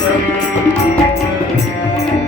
Thank you.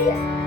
see ya.